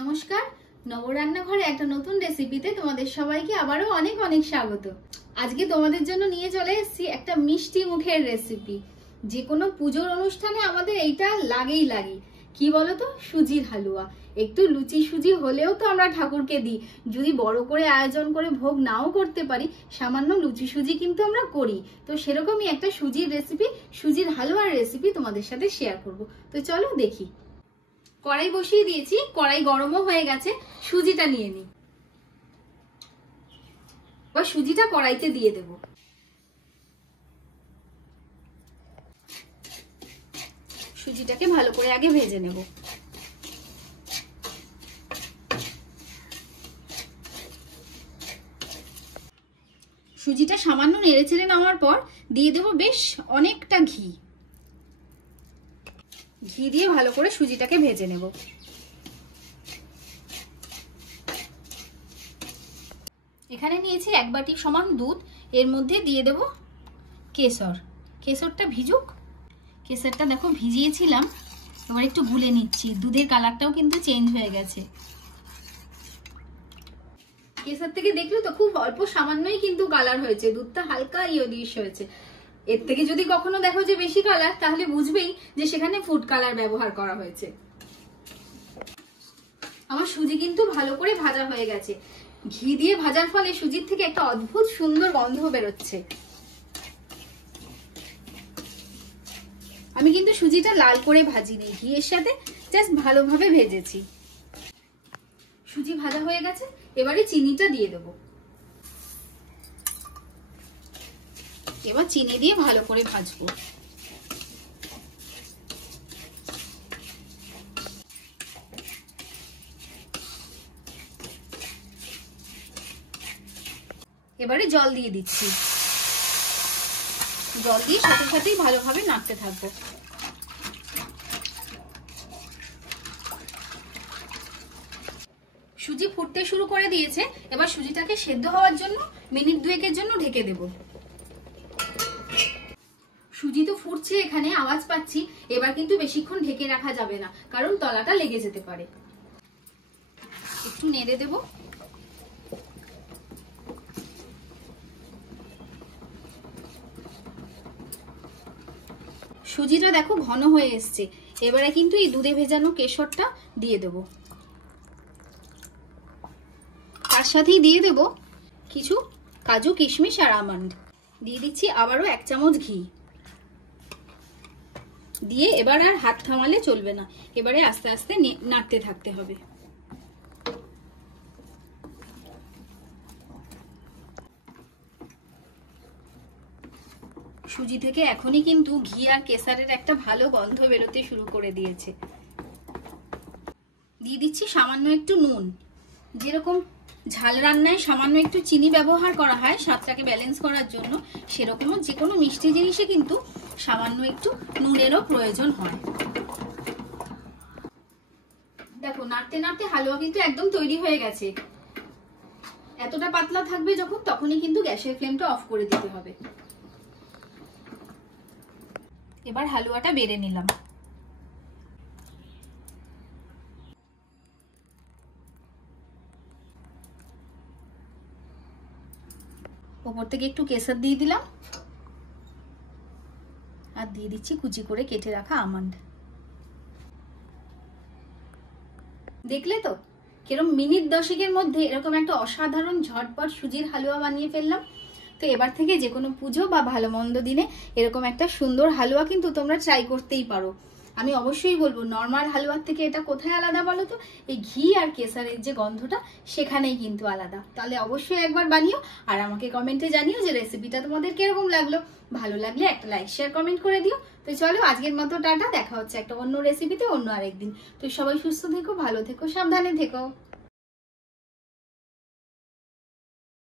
নমস্কার, নবরান্নাঘরে একটা নতুন রেসিপিতে তোমাদের সবাইকে আবারও অনেক অনেক স্বাগত। আজকে তোমাদের জন্য নিয়ে চলে এসেছি একটা মিষ্টি মুখের রেসিপি। যে কোনো পুজোর অনুষ্ঠানে আমাদের এইটা লাগেই লাগে। কি বলতো? সুজির হালুয়া। একটু লুচি সুজি হলেও তো আমরা ঠাকুরকে দিই। যদি বড় করে আয়োজন করে ভোগ নাও করতে পারি, সামান্য লুচি সুজি কিন্তু আমরা করি। তো সেরকমই একটা সুজির রেসিপি, সুজির হালুয়ার রেসিপি তোমাদের সাথে শেয়ার করব। তো চলো দেখি। কড়াই বসিয়ে দিয়েছি, কড়াই গরমও হয়ে গেছে। সুজিটা নিয়ে নিই। এবার সুজিটা কড়াইতে দিয়ে দেব। সুজিটাকে ভালো করে আগে ভেজে নেব। সুজিটা সামান্য নেড়েচেড়ে নেওয়ার পর দিয়ে দেব বেশ অনেকটা ঘি। ঘি দিয়ে ভালো করে সুজিটাকে ভেজে নেব। এখানে নিয়েছি 1 বাটি সমান দুধ। এর মধ্যে দিয়ে দেব কেশর। কেশরটা ভিজুক। কেশরটা দেখো ভিজিয়েছিলাম, এবার একটু গুলে নিচ্ছি। দুধের কালারটাও কিন্তু চেঞ্জ হয়ে গেছে। কেশর থেকে দেখলে তো খুব অল্প সামান্যই কিন্তু কালার হয়েছে, দুধটা হালকা ইয়েলোইশ হয়েছে। এর থেকে যদি কখনো দেখো যে বেশি কালার, তাহলে বুঝবেই যে সেখানে ফুড কালার ব্যবহার করা হয়েছে। আমার সুজি কিন্তু ভালো করে ভাজা হয়ে গেছে। ঘি দিয়ে ভাজার ফলে সুজির থেকে একটা অদ্ভুত সুন্দর গন্ধ বেরোচ্ছে। আমি কিন্তু সুজিটা লাল করে ভাজিনি, ঘিয়ের সাথে জাস্ট ভালোভাবে ভেজেছি। সুজি ভাজা হয়ে গেছে, এবারে চিনিটা দিয়ে দেব। এবার চিনি দিয়ে ভালো করে ভাজবো। এবারে জল দিয়ে দিচ্ছি। জল দিয়ে সাথে সাথেই ভালোভাবে নাড়তে থাকবো। সুজি ফুটতে শুরু করে দিয়েছে। এবার সুজিটাকে সেদ্ধ হওয়ার জন্য মিনিট 2-এর জন্য ঢেকে দেব। সুজি তো ফুটছে, এখানে আওয়াজ পাচ্ছি। এবার কিন্তু বেশিক্ষণ ঢেকে রাখা যাবে না, কারণ তলাটা লেগে যেতে পারে। একটু নেড়ে দেব। সুজিটা দেখো ঘন হয়ে এসছে। এবারে কিন্তু এই দুধে ভেজানো কেশরটা দিয়ে দেব। তার সাথেই দিয়ে দেব কিছু কাজু, কিশমিশ আর আমন্ড। দিয়ে দিচ্ছি আবারও 1 চামচ ঘি দিয়ে। এবার আর হাত থামালে চলবে না, এবারে আস্তে আস্তে নাড়তে থাকতে হবে। সুজি থেকে এখনই কিন্তু ঘি আর কেশরের একটা ভালো গন্ধ বেরোতে শুরু করে দিয়েছে। দিয়ে দিচ্ছি সামান্য একটু নুন। যেরকম ঝাল রান্নায় সামান্য একটু চিনি ব্যবহার করা হয় স্বাদটাকে ব্যালেন্স করার জন্য, সেরকম যে কোনো মিষ্টি জিনিসে কিন্তু সামান্য একটু নুনেরও প্রয়োজন হয়। দেখো নাড়তে নাড়তে হালুয়া কিন্তু একদম তৈরি হয়ে গেছে। এতটা পাতলা থাকবে যখন, তখনই কিন্তু গ্যাসের ফ্লেমটা অফ করে দিতে হবে। এবার হালুয়াটা বেড়ে নিলাম। ওপর থেকে একটু কেশর দিয়ে দিলাম, আর দিয়ে দিচ্ছি কুচি করে কেটে রাখা আমন্ড। দেখলে তো কিরকম মিনিট 10-এর মধ্যে এরকম একটা অসাধারণ ঝটপট সুজির হালুয়া বানিয়ে ফেললাম। তো এবার থেকে যে কোনো পুজো বা ভালো মন্দ দিনে এরকম একটা সুন্দর হালুয়া কিন্তু তোমরা ট্রাই করতেই পারো। আমি অবশ্যই বলবো, নর্মাল হালুয়ার থেকে এটা কোথায় আলাদা বলো তো? এই ঘি আর কেশরের যে গন্ধটা, সেখানেই কিন্তু আলাদা। তাহলে অবশ্যই একবার বানিও, আর আমাকে কমেন্টে জানিও যে রেসিপিটা তোমাদের কিরকম লাগলো। ভালো লাগলে একটা লাইক, শেয়ার, কমেন্ট করে দিও। তো চলো আজকের মতো টাটা, দেখা হচ্ছে একটা অন্য রেসিপিতে অন্য আরেকদিন। তো সবাই সুস্থ থেকো, ভালো থেকো, সাবধানে থেকো।